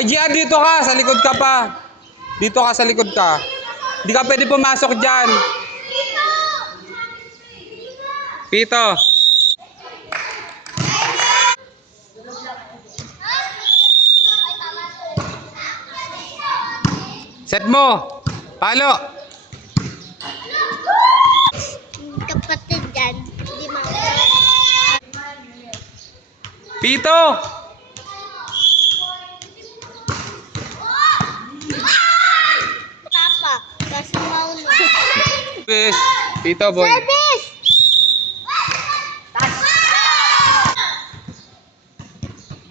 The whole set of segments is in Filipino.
Ay, Gian, dito ka. Sa likod ka pa. Dito ka, sa likod ka. Hindi ka pwede pumasok dyan. Pito. Set mo. Palo. Kapatid dyan. Di ma. Pito. Papa. Kasi mauna. Service. Pito, boy. Service!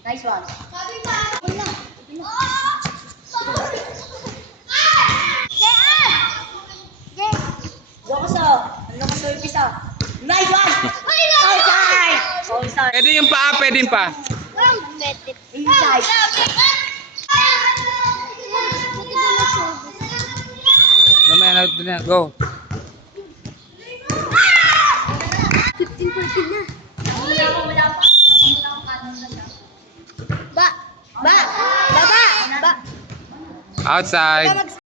Nice one. Zokoso. Ano ka service ah? Nice one! Outside! Outside. Pwede yung paa, pwede yung paa. Walang betit. Inside. Mamaya na ito na. Go. 15-14 na. Wala pa. Ba! Ba! Baba! Ba! Outside.